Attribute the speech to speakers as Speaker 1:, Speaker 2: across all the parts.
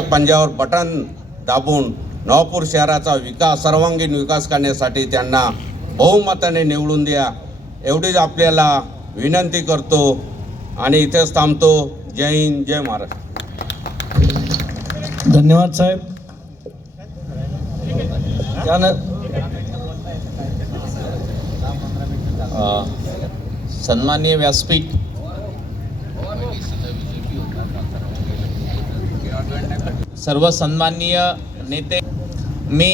Speaker 1: Panjawar button दाबून नवापूर शहराचा विकास सर्वांगीण विकास करण्यासाठी त्यांना बहुमताने निवडून द्या. एवढीच आपल्याला विनंती करतो आणि इथेच थांबतो. जय हिंद जय महाराष्ट्र.
Speaker 2: धन्यवाद साहेब.
Speaker 3: सन्माननीय व्यासपीठ सर्व सन्माननीय नेते मी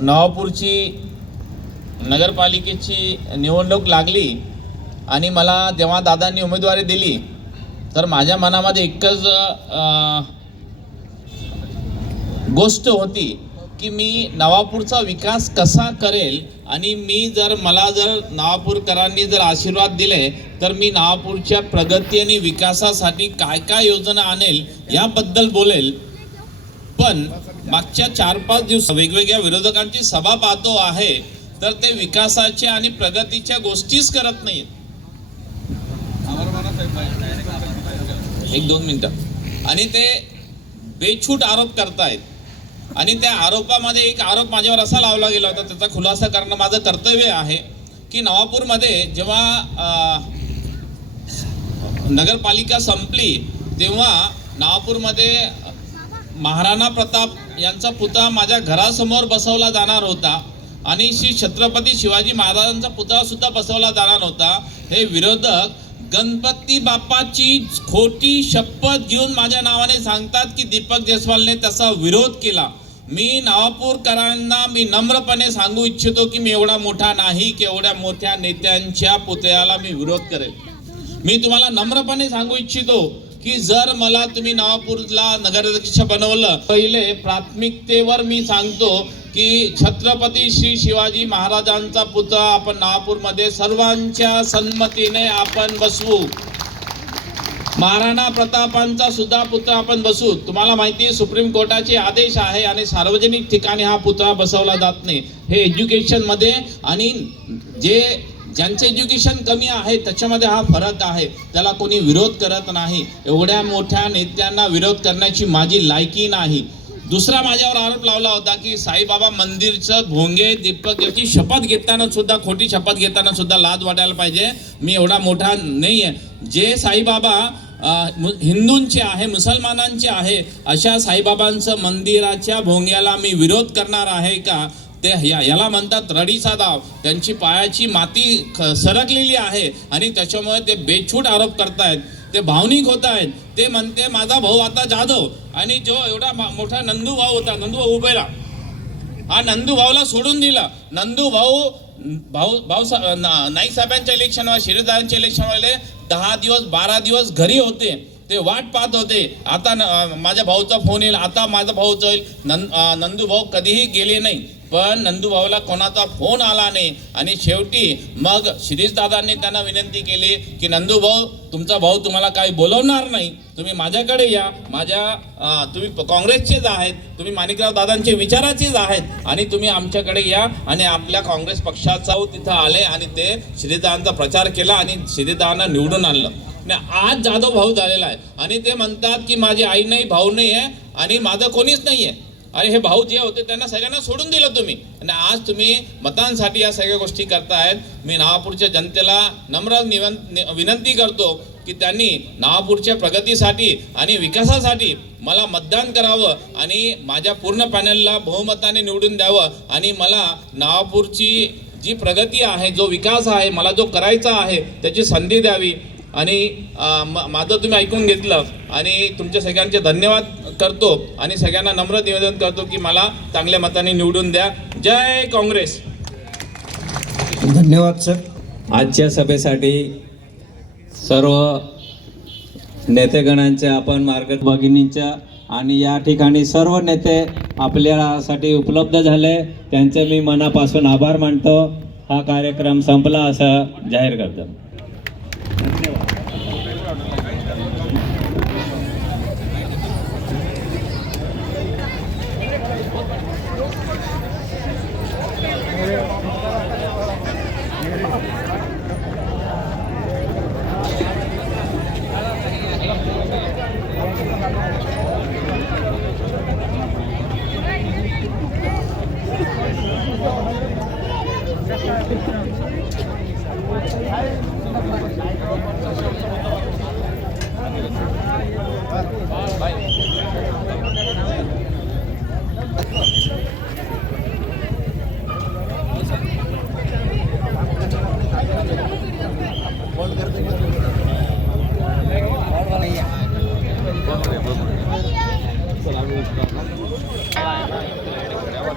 Speaker 3: नवापूरची नगरपालिकेची निवडणूक लागली आणि मला जेव्हा दादांनी उमेदवारी दिली तर माझ्या मनामध्ये एकच गोष्ट होती की मी नवापूरचा विकास कसा करेल आणि मी जर मला जर नवापूरकरांनी जर आशीर्वाद दिले तर मी नवापूरच्या प्रगती आणि विकासासाठी काय काय योजना आणेल याबद्दल बोलेल. पण मागच्या चार पाच दिवस वेगवेगळ्या विरोधकांची सभा पाहतो आहे तर ते विकासाच्या आणि प्रगतीच्या गोष्टीच करत नाहीत. एक दोन मिनिटं. आणि ते बेछूट आरोप करतायत. आणि त्या आरोपामध्ये एक आरोप माझ्यावर असा लावला गेला होता त्याचा खुलासा करणं माझं कर्तव्य आहे की नवापूरमध्ये जेव्हा नगरपालिका संपली तेव्हा नवापूरमध्ये महाराणा प्रताप यांचा पुतळा माझ्या घरासमोर बसवला जाणार होता आणि श्री छत्रपती शिवाजी महाराजांचा पुतळा सुद्धा बसवला जाणार होता. हे विरोधक गणपती बाप्पाची खोटी शपथ घेऊन माझ्या नावाने सांगतात की दीपक जयस्वालने तसा विरोध केला. मी नवापूरकरांना मी नम्रपणे सांगू इच्छितो की मी एवढा मोठा नाही की एवढ्या मोठ्या नेत्यांच्या पुतळ्याला मी विरोध करेल. मी तुम्हाला नम्रपणे सांगू इच्छितो की जर मला तुम्ही नवापूरला नगराध्यक्ष बनवलं पहिले प्राथमिकतेवर मी सांगतो की छत्रपती श्री शिवाजी महाराजांचा पुतळा आपण नवापूरमध्ये सर्वांच्या संमतीने आपण बसवू. महाराणा प्रतापांचा सुद्धा पुतळा आपण बसू तुम्हाला माहिती आहे सुप्रीम कोर्टाचे आदेश आहे आणि सार्वजनिक ठिकाणी हा पुतळा बसवला जात नाही. हे एज्युकेशनमध्ये आणि जे ज्यांचे एज्युकेशन कमी आहे त्याच्यामध्ये हा फरक आहे. त्याला कोणी विरोध करत नाही. एवढ्या मोठ्या नेत्यांना विरोध करण्याची माझी लायकी नाही. दुसरा माझ्यावर आरोप लावला होता की साईबाबा मंदिरचं भोंगे दीपक याची शपथ घेताना सुद्धा खोटी शपथ घेताना सुद्धा लाद वाटायला पाहिजे. मी एवढा मोठा नाही आहे जे साईबाबा मु- हिंदूंचे आहे मुसलमानांचे आहे अशा साईबाबांचं मंदिराच्या भोंग्याला मी विरोध करणार आहे का? ते या याला म्हणतात रडीचा दाव. त्यांची पायाची माती ख- सरकलेली आहे आणि त्याच्यामुळे ते बेछूट आरोप करतायत. ते भावनिक होत आहेत ते म्हणते माझा भाऊ आता जाधव. आणि जो एवढा मोठा नंदू भाऊ होता नंदू भाऊ उभेला हा नंदू भाऊला सोडून दिला. नंदू भाऊ भाऊ भाऊ सा- ना- नाईक साहेबांच्या इलेक्शनवर शिरदारांच्या इलेक्शनवाले दहा दिवस बारा दिवस घरी होते. ते वाट पाहत होते. आता न- माझ्या भाऊचा फोन येईल. आता माझा भाऊ जाईल नंद नंदू भाऊ कधीही गेले नाही. पण नंदूभाऊला कोणाचा फोन आला नाही. आणि शेवटी मग शिरीषदादांनी त्यांना विनंती केली की नंदूभाऊ तुमचा भाऊ तुम्हाला काही बोलवणार नाही. तुम्ही माझ्याकडे या. माझ्या तुम्ही काँग्रेसचेच आहेत. तुम्ही माणिकराव दादांचे विचाराचेच आहेत. आणि तुम्ही आमच्याकडे या. आणि आपल्या काँग्रेस पक्षाचा तिथं आले आणि ते श्रीदांचा प्रचार केला आणि श्रीदांना निवडून आणलं. आज जाधव भाऊ झालेला आहे. आणि ते म्हणतात की माझी आई नाही भाऊ नाही आहे. आणि माझं कोणीच नाही आहे. अरे हे भाऊ जे होते त्यांना सगळ्यांना सोडून दिलं तुम्ही. आणि आज तुम्ही मतांसाठी या सगळ्या गोष्टी करतायत. मी नावापूरच्या जनतेला नम्र निवन विनंती करतो की त्यांनी नावापूरच्या प्रगतीसाठी आणि विकासासाठी मला मतदान करावं आणि माझ्या पूर्ण पॅनलला बहुमताने निवडून द्यावं आणि मला नावापूरची जी प्रगती आहे जो विकास आहे मला जो करायचा आहे त्याची संधी द्यावी. आणि माझं तुम्ही ऐकून घेतलं. आणि तुमच्या सगळ्यांचे धन्यवाद करतो आणि सगळ्यांना नम्र निवेदन करतो की मला चांगल्या मताने निवडून द्या. जय काँग्रेस.
Speaker 2: धन्यवाद सर.
Speaker 4: आजच्या सभेसाठी सर्व नेतेगणांच्या आपण मार्ग भगिनींच्या आणि या ठिकाणी सर्व नेते आपल्यासाठी उपलब्ध झाले. त्यांचे मी मनापासून आभार मानतो. हा कार्यक्रम संपला असं जाहीर करतो.
Speaker 2: Thank you.